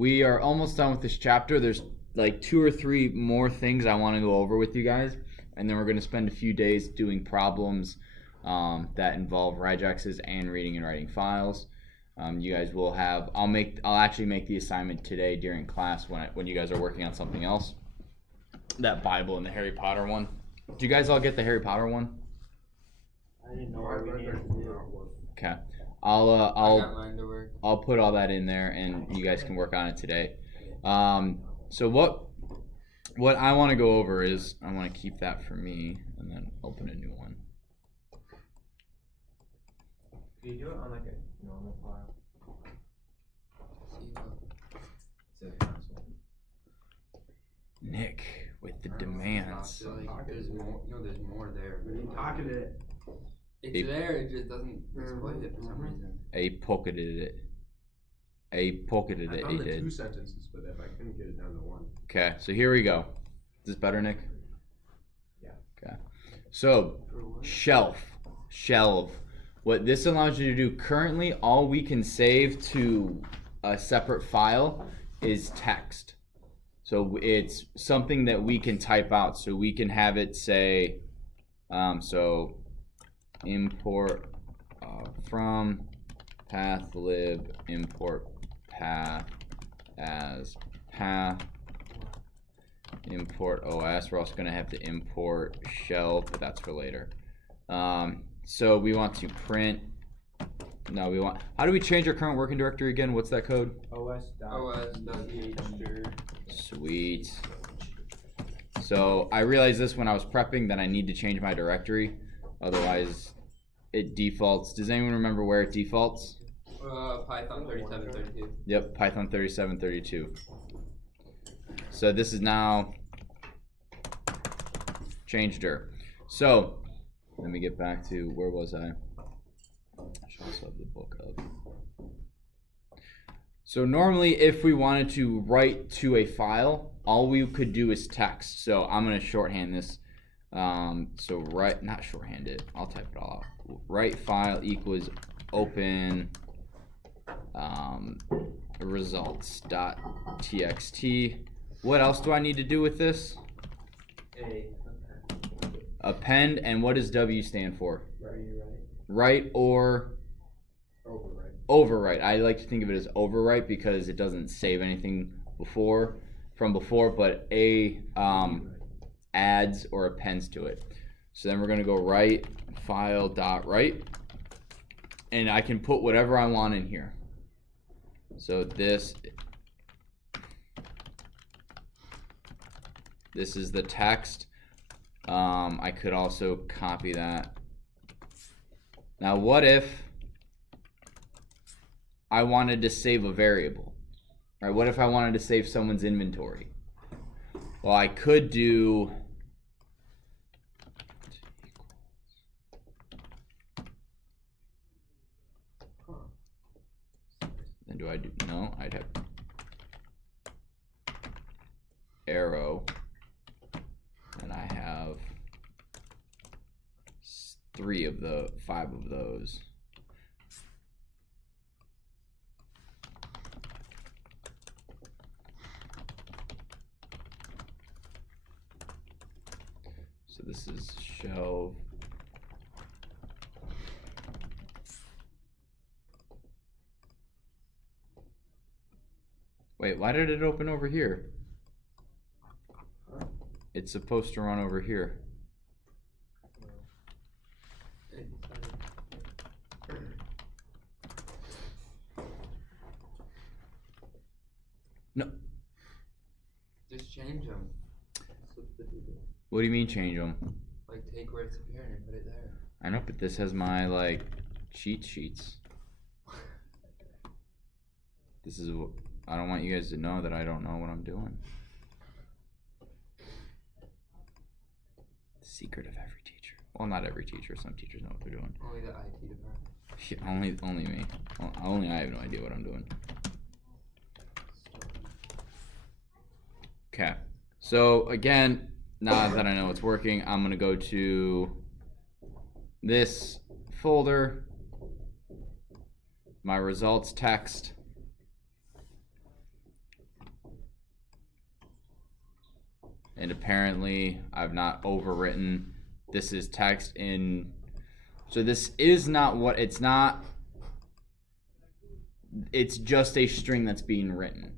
we are almost done with this chapter. There's like 2 or 3 more things I want to go over with you guys, and then we're going to spend a few days doing problems that involve regexes and reading and writing files. You guys will have. I'll actually make the assignment today during class when you guys are working on something else. That Bible and the Harry Potter one. Do you guys all get the Harry Potter one? I didn't know what we needed to do. Okay. I got mine to work. I'll put all that in there, and you guys can work on it today. So what I want to go over is I want to keep that for me, and then open a new one. Do you do it on like a normal file? Nick with the demands. There's more. No, there's more there. What are you talking to it? It's there. It just doesn't display it for some reason. I pocketed it. He the did. 2 sentences, but if I couldn't get it down to 1. Okay, so here we go. Is this better, Nick? Yeah. Okay. So, shelve. What this allows you to do currently, all we can save to a separate file is text. So it's something that we can type out. So we can have it say, so import from path lib import path as path import OS. We're also going to have to import shelve, but that's for later. So we want to print. No, we want. How do we change our current working directory again? What's that code? OS. Sweet. So I realized this when I was prepping that I need to change my directory, otherwise it defaults. Does anyone remember where it defaults? Python 3732. Yep, Python 3732. So this is now changed her. So let me get back to where was I? I should also have the book up. So normally if we wanted to write to a file, all we could do is text. So I'm going to shorthand this. So not shorthand it. I'll type it all out. Write file equals open results.txt. What else do I need to do with this? Append, and what does W stand for? Write or overwrite. I like to think of it as overwrite because it doesn't save anything from before, but adds or appends to it. So then we're going to go write file.write, and I can put whatever I want in here. So this is the text. I could also copy that. Now what if I wanted to save a variable? Right? What if I wanted to save someone's inventory? Well, I could do then do I do no, I'd have arrow, and I have 5 of those. So this is shelve. Wait, why did it open over here? It's supposed to run over here. No. Just change them. What do you mean change them? Like take where it's appearing and put it there. I know, but this has my like cheat sheets. This is what I don't want you guys to know that I don't know what I'm doing. The secret of every teacher. Well, not every teacher. Some teachers know what they're doing. Only the IT department. Yeah, only me. Only I have no idea what I'm doing. Okay. So again, now that I know it's working, I'm gonna go to this folder, my results text. And apparently I've not overwritten. This is text in, so this is not what, it's not, it's just a string that's being written.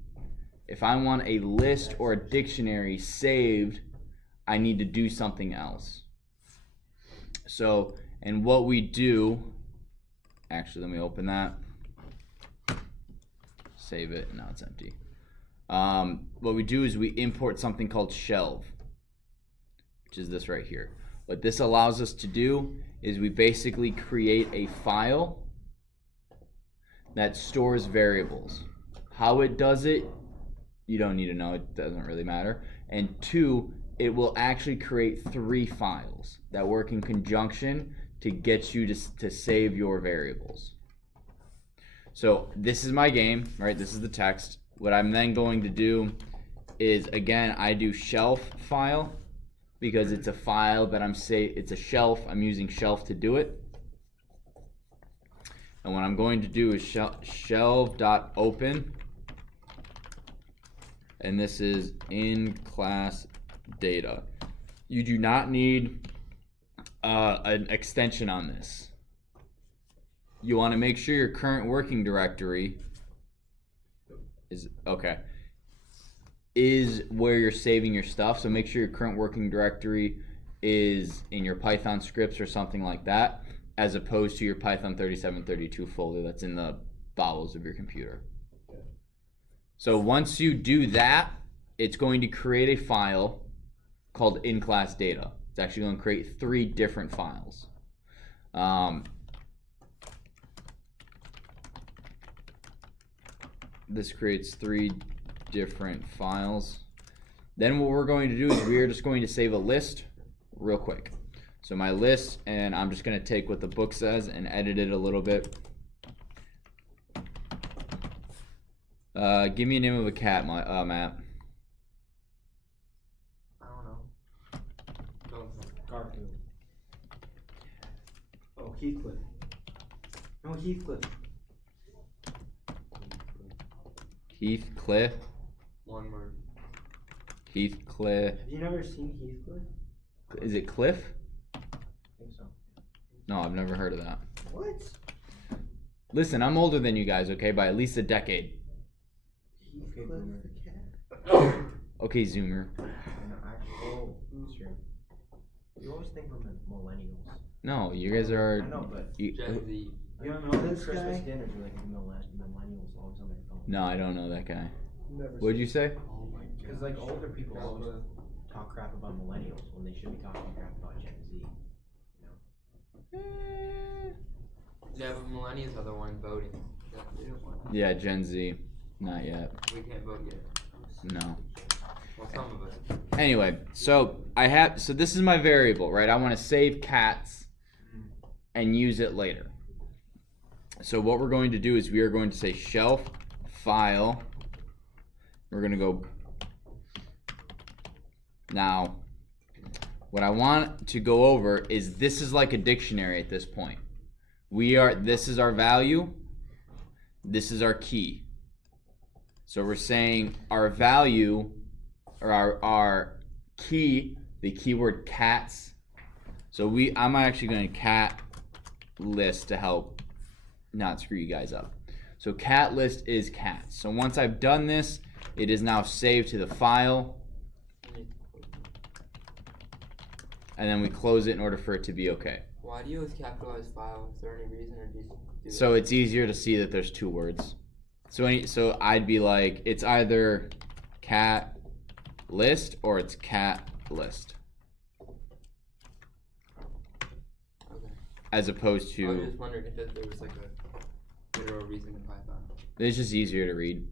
If I want a list or a dictionary saved, I need to do something else. So, and what we do, actually, let me open that. Save it, now it's empty. What we do is we import something called shelve, which is this right here. What this allows us to do is we basically create a file that stores variables. How it does it, you don't need to know, it doesn't really matter. And two, it will actually create 3 files that work in conjunction to get you to save your variables. So this is my game, right? This is the text. What I'm then going to do is, again, I do shelf file because it's a file that it's a shelf. I'm using shelf to do it. And what I'm going to do is shelve.open, and this is in class data. You do not need an extension on this. You want to make sure your current working directory is where you're saving your stuff. So make sure your current working directory is in your Python scripts or something like that, as opposed to your Python 3732 folder that's in the bowels of your computer. So once you do that, it's going to create a file called in class data. It's actually going to create 3 different files. This creates 3 different files. Then what we're going to do is we are just going to save a list real quick. So my list, and I'm just going to take what the book says and edit it a little bit. Give me a name of a cat, Matt. I don't know. Garfield. Oh, Heathcliff. No, Heathcliff. Heathcliff. One word. Heathcliff. Have you never seen Heathcliff? Is it Cliff? I think so. No, I've never heard of that. What? Listen, I'm older than you guys, okay, by at least a decade. Heathcliff the cat? Okay, Zoomer. Oh, sure. You always think we're millennials. No, you guys are. I know, but Gen Z. you don't know this Christmas dinners are like millennials always on their phone. No, I don't know that guy. Never What'd you say? Oh my god. Because like older people always talk crap about millennials when they should be talking crap about Gen Z. You know? Yeah, but millennials are the ones voting. They don't want. Yeah, Gen Z. Not yet. We can't vote yet. No. Well, some of us. Anyway, so this is my variable, right? I want to save cats and use it later. So what we're going to do is we are going to say shelf file. We're going to go. Now, what I want to go over is this is like a dictionary at this point. This is our value. This is our key. So we're saying our value, or our key, the keyword cats. So I'm actually going to cat list to help not screw you guys up. So cat list is cats. So once I've done this, it is now saved to the file. And then we close it in order for it to be okay. Why do you always capitalize file? Is there any reason, or do you do So it's easier to see that there's 2 words. So I'd be like, it's either cat list or it's cat list. Okay. As opposed I was to, just wondering if there was like a literal reason in Python. it's just easier to read.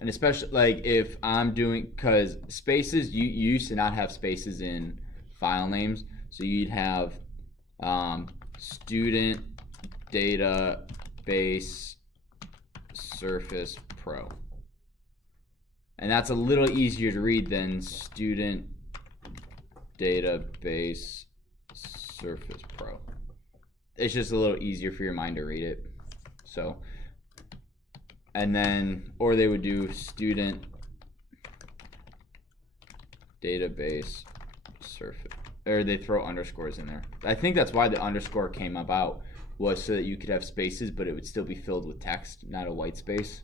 And especially like if I'm doing, because spaces, you used to not have spaces in file names. So you'd have student database Surface Pro. And that's a little easier to read than student database Surface Pro. It's just a little easier for your mind to read it. So, and then, or they would do student database surface, or they throw underscores in there. I think that's why the underscore came about, was so that you could have spaces, but it would still be filled with text, not a white space.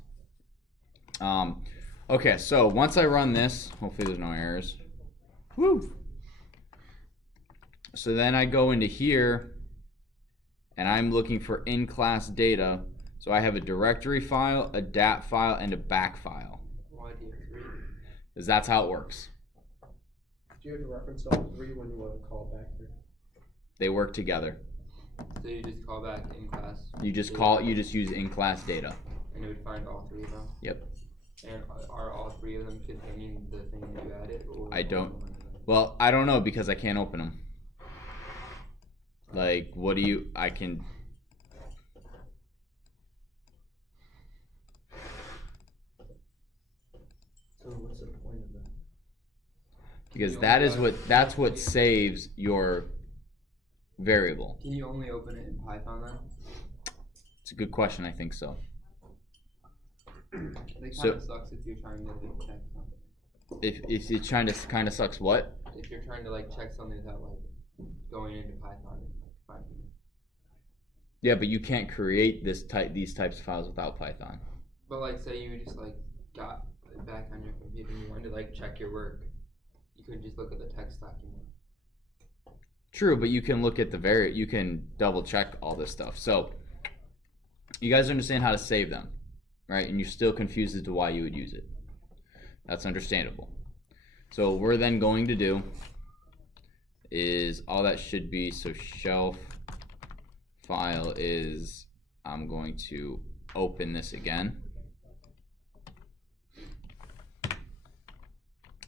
Okay, so once I run this, hopefully there's no errors. Woo! So then I go into here, and I'm looking for in-class data. So I have a directory file, a dat file, and a back file. Why do you have 3? Because that's how it works. Do you have to reference all 3 when you want to call back here? They work together. So you just call back in class. You just use in-class data. And it would find all 3 of them. Yep. And are all 3 of them containing the thing that you added, or? I don't. Well, I don't know because I can't open them. Like, what do you? I can. So what's the point of that? Because that's what saves your variable. Can you only open it in Python then? It's a good question. I think so. It So- kind of sucks if you're trying to like check something. If it's trying to kind of sucks what? If you're trying to like check something without like going into Python and like finding it. Yeah, but you can't create these types of files without Python. But like, say you just like got it back on your computer and you wanted to like check your work, you could just look at the text document. True, but you can look at you can double check all this stuff. So you guys understand how to save them, right? And you're still confused as to why you would use it. That's understandable. So what we're then going to do is all that should be, so shelf file is, I'm going to open this again.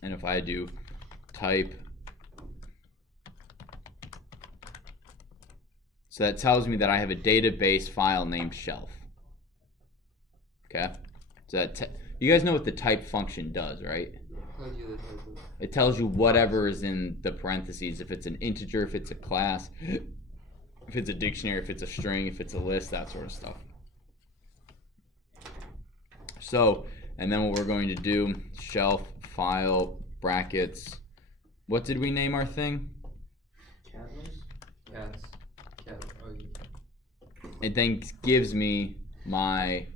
And if I do type, so that tells me that I have a database file named shelf. Okay, so that you guys know what the type function does, right? Tells you the type of. It tells you whatever is in the parentheses, if it's an integer, if it's a class, if it's a dictionary, if it's a string, if it's a list, that sort of stuff. So, and then what we're going to do, shelf file brackets. What did we name our thing? Cat list? Cats. Cat. Oh, yeah. It then gives me my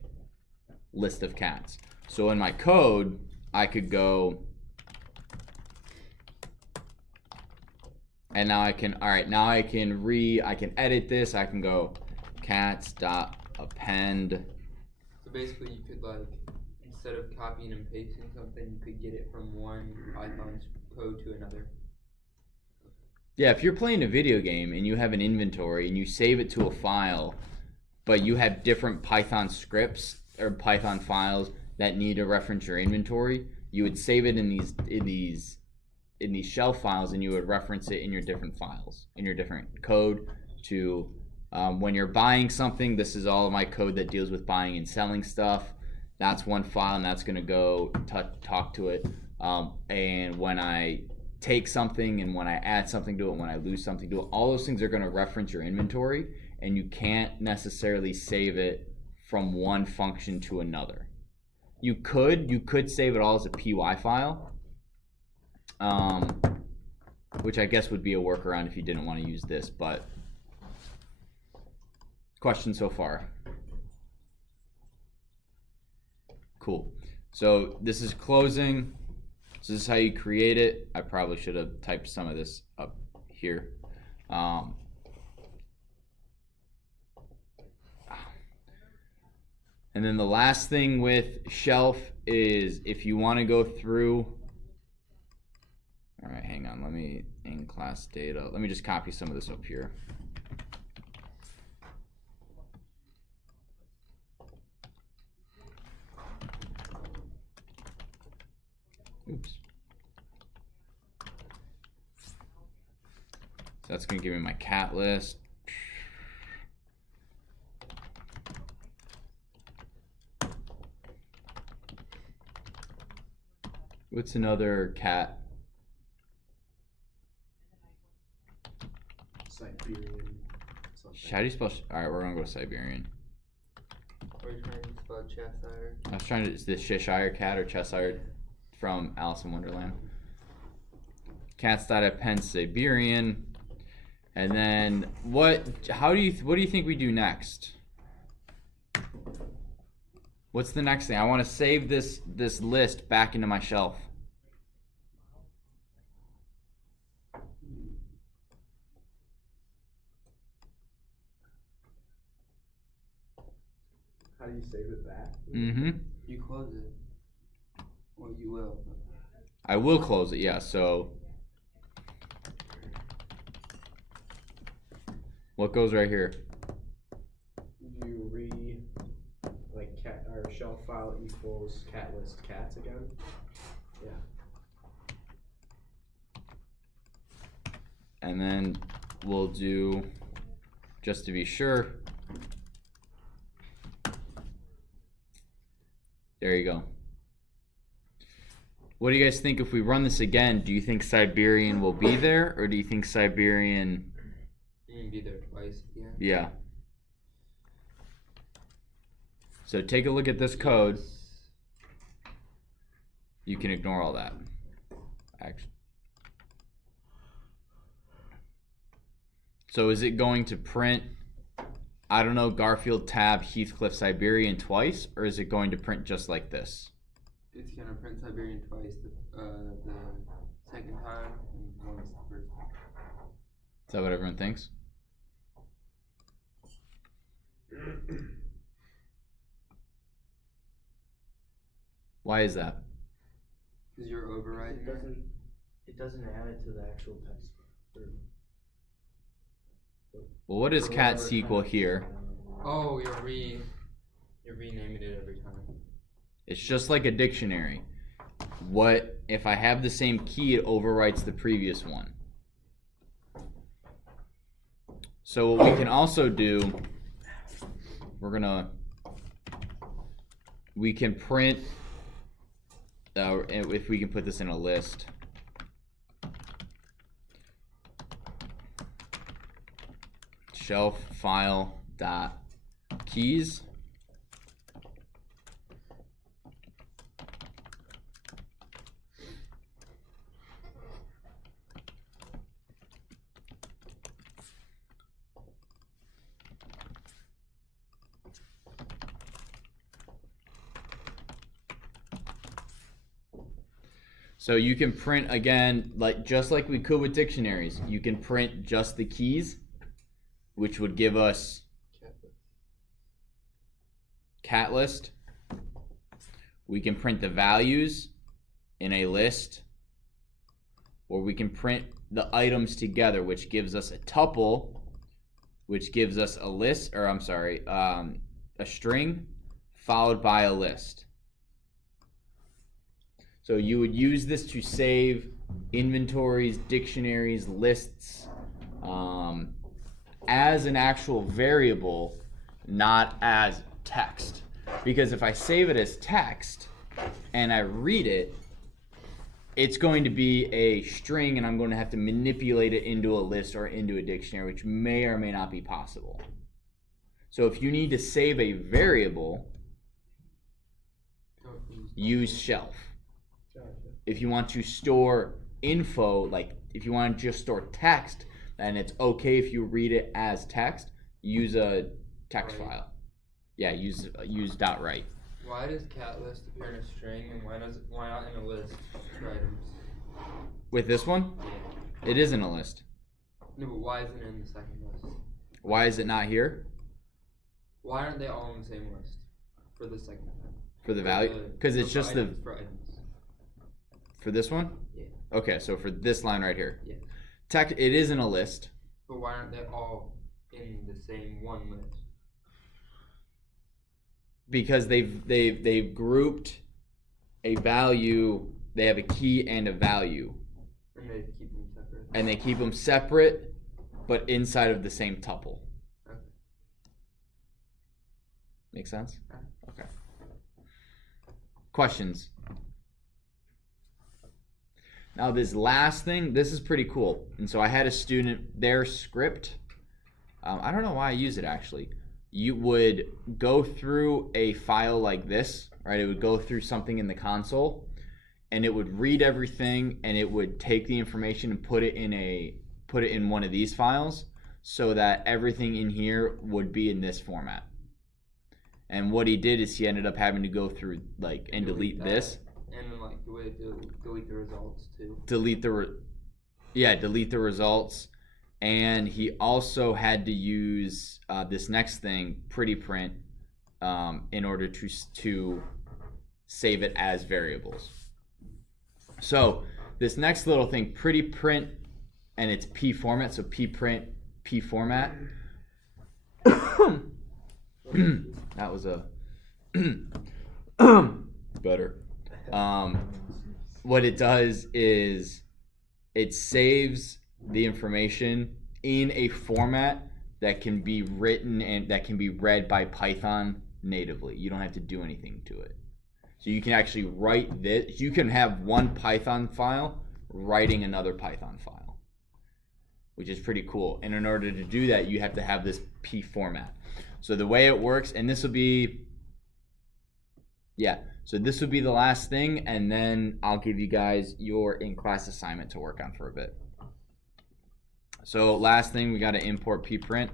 list of cats. So in my code, I could go, and now I can, all right, now I can edit this. I can go cats.append. So basically, you could like, instead of copying and pasting something, you could get it from one Python code to another. Yeah, if you're playing a video game and you have an inventory and you save it to a file, but you have different Python scripts or Python files that need to reference your inventory, you would save it in these shelf files, and you would reference it in your different files, in your different code to when you're buying something. This is all of my code that deals with buying and selling stuff. That's one file, and that's going to go talk to it. And when I take something, and when I add something to it, when I lose something to it, all those things are going to reference your inventory, and you can't necessarily save it from one function to another. You could save it all as a py file, which I guess would be a workaround if you didn't want to use this. But question so far? Cool. So this is closing. So this is how you create it. I probably should have typed some of this up here. And then the last thing with shelf is if you want to go through. All right, hang on. Let me in class data. Let me just copy some of this up here. Oops. So that's going to give me my cat list. What's another cat? Siberian. Something. How do you spell? All right, we're gonna go Siberian. Or you're trying to spell Cheshire. I was trying to. Is this Cheshire cat or Cheshire from Alice in Wonderland? cats.append Siberian. And then what do you think we do next? What's the next thing? I want to save this list back into my shelf. How do you save it back? Mm-hmm. You close it. Well, you will. But... I will close it, yeah, so what goes right here? Do you like cat or shelf file equals cat list cats again? Yeah. And then we'll do, just to be sure. There you go. What do you guys think if we run this again? Do you think Siberian will be there, or do you think Siberian... You can be there twice at the end. Yeah. So take a look at this code. You can ignore all that. Actually. So is it going to print, I don't know, Garfield, Tab, Heathcliff, Siberian twice, or is it going to print just like this? It's gonna print Siberian twice, the second time and once the first time. Is that what everyone thinks? Why is that? Because you're overriding it. It doesn't add it to the actual text. Well, what is cat SQL here? Oh, you're renaming it every time. It's just like a dictionary. What if I have the same key, it overwrites the previous one. So what we can also do, we can print, if we can put this in a list. Shelf file dot keys. So you can print again, just like we could with dictionaries. You can print just the keys, which would give us cat list. We can print the values in a list, or we can print the items together, which gives us a tuple, which gives us a list, or I'm sorry, a string followed by a list. So you would use this to save inventories, dictionaries, lists, as an actual variable, not as text. Because if I save it as text and I read it, it's going to be a string and I'm going to have to manipulate it into a list or into a dictionary, which may or may not be possible. So if you need to save a variable, use shelf. If you want to store info, like if you want to just store text, then it's okay if you read it as text, use a text file. Yeah, use .write. Why does cat list appear in a string and why not in a list for items? With this one, Yeah. it is in a list. No, but why isn't it in the second list? Why is it not here? Why aren't they all on the same list for the second time? For the value? Because it's just the... For items. For this one? Yeah. Okay, so for this line right here. Yeah. It is in a list. But why aren't they all in the same one list? Because they've grouped a value, they have a key and a value. And they keep them separate. And they keep them separate, but inside of the same tuple. Okay. Make sense? Yeah. Okay. Questions? Now this last thing, this is pretty cool. And so I had a student, their script, I don't know why I use it actually. You would go through a file like this, right? It would go through something in the console. and it would read everything, and it would take the information and put it in one of these files, so that everything in here would be in this format. And what he did is he ended up having to go through like and delete this. And then like the way to delete the results too. Delete the results. And he also had to use this next thing, pprint, in order to save it as variables. So this next little thing, pprint, and it's pformat, so pprint, pformat. That was a better. What it does is it saves the information in a format that can be written and that can be read by Python natively. You don't have to do anything to it. So you can actually write this. You can have one Python file writing another Python file, which is pretty cool. And in order to do that, you have to have this pformat. So the way it works, and this will be, so this would be the last thing, and then I'll give you guys your in-class assignment to work on for a bit. So last thing, we got to import pprint,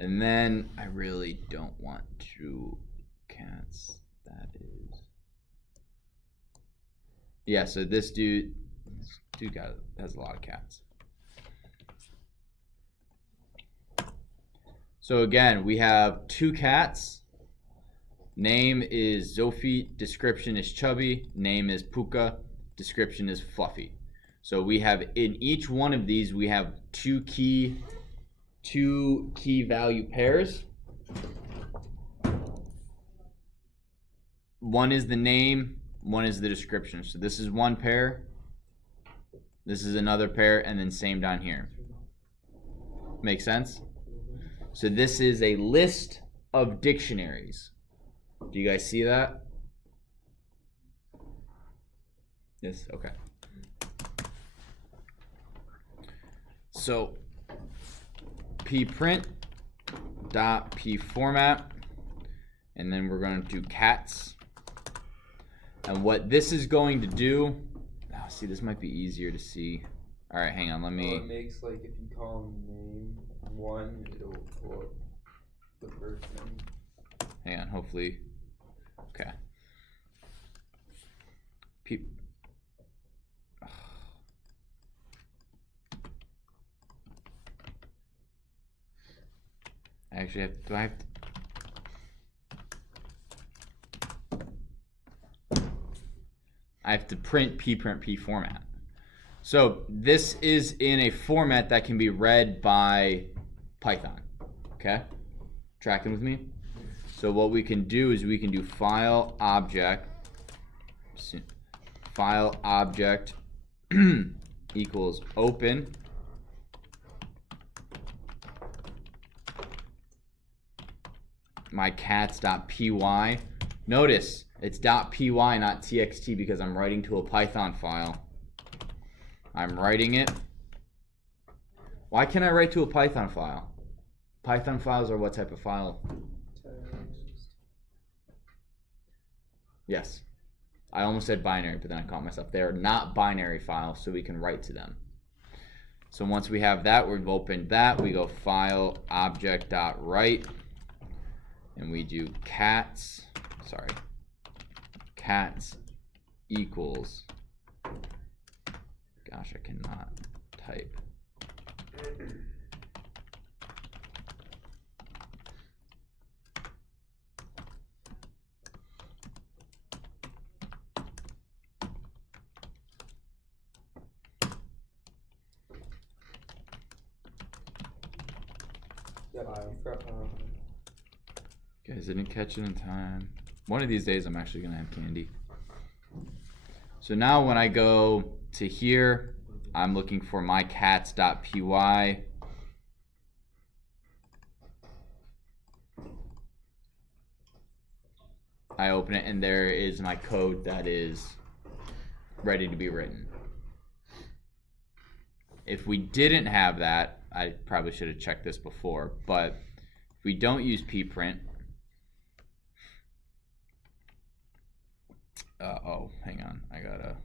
and then I really don't want to cats. That is, so this dude has a lot of cats. So again, we have 2 cats. Name is Zophie, description is chubby, name is Puka, description is fluffy. So we have in each one of these, we have two key value pairs. One is the name, one is the description. So this is one pair, this is another pair, and then same down here. Make sense? So this is a list of dictionaries. Do you guys see that? Yes, okay. So pprint dot pformat, and then we're going to do cats. And what this is going to do, see, this might be easier to see. All right, hang on, let me. It makes like if you call them name 1, it'll pull up the first name. Hang on, hopefully. Okay. I actually have. Do I have to? I have to print pprint pformat. So this is in a format that can be read by Python. Okay? Tracking with me? So what we can do is we can do file object equals open my cats.py. Notice it's .py, not txt, because I'm writing to a Python file. I'm writing it. Why can't I write to a Python file? Python files are what type of file? Yes. I almost said binary, but then I caught myself. They are not binary files, so we can write to them. So once we have that, we've opened that. We go file object.write, and we do cats equals, gosh, I cannot type. Guys, I didn't catch it in time. One of these days I'm actually gonna have candy. So now when I go to here, I'm looking for my cats.py. I open it and there is my code that is ready to be written. If we didn't have that, I probably should have checked this before, but if we don't use pprint, Oh, hang on. I gotta.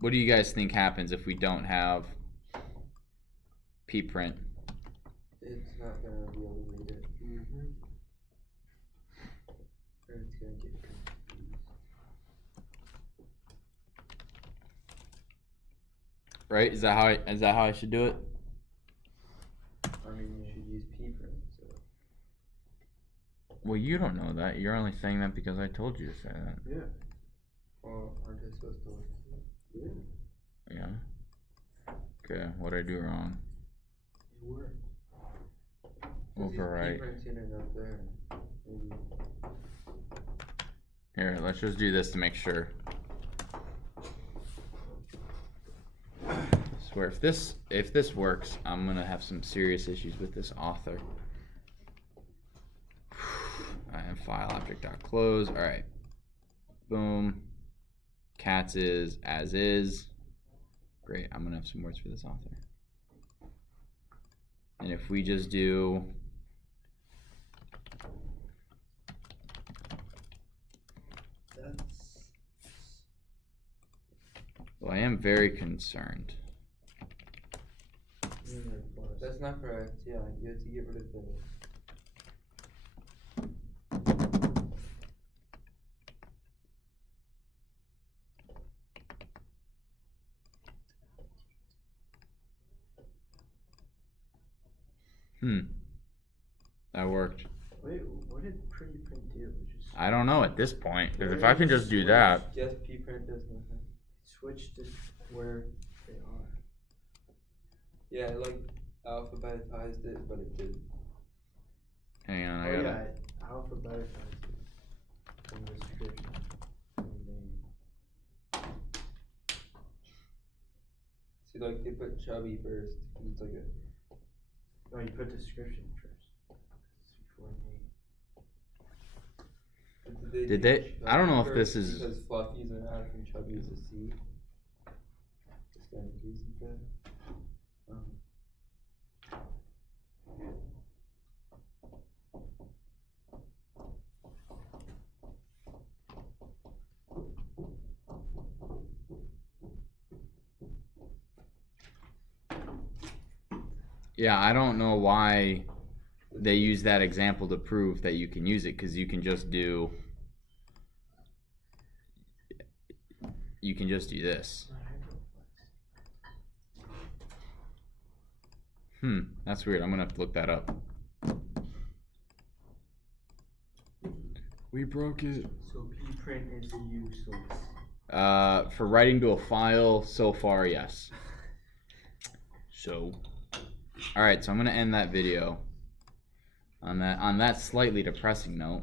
What do you guys think happens if we don't have pprint? It's not gonna be able to read it. Mm-hmm. Or it's gonna get confused. Right? Is that how I should do it? I mean, you should use pprint. So Well, you don't know that. You're only saying that because I told you to say that. Yeah. well, aren't I supposed to? Yeah. Yeah. Okay. What did I do wrong? It worked. Overwrite. Printing it up there. Maybe. Here, let's just do this to make sure. I swear, if this works, I'm gonna have some serious issues with this author. And file object.close. All right. Boom. Cats is as is. Great. I'm gonna have some words for this author. And if we just do well, I am very concerned. That's not correct. Yeah, you have to get rid of the. That worked. Wait, what did pprint do? It just I don't know at this point, because if I can just do that. Yes, pprint does nothing. switched to where they are. Yeah, it like alphabetized it, but it did. Hang on, I Oh gotta. yeah, it alphabetized it from the description. From the See, like they put chubby first. 'Cause it's like a. No, you put description first. It's before me. Did they- I don't know if this is- because Fluffy's an F and Chubby's a C. Just got reason for that. Yeah, I don't know why they use that example to prove that you can use it, because you can just do. You can just do this. That's weird. I'm gonna have to look that up. We broke it. So pprint is useless. For writing to a file, so far, yes. So, all right. So I'm gonna end that video on that slightly depressing note.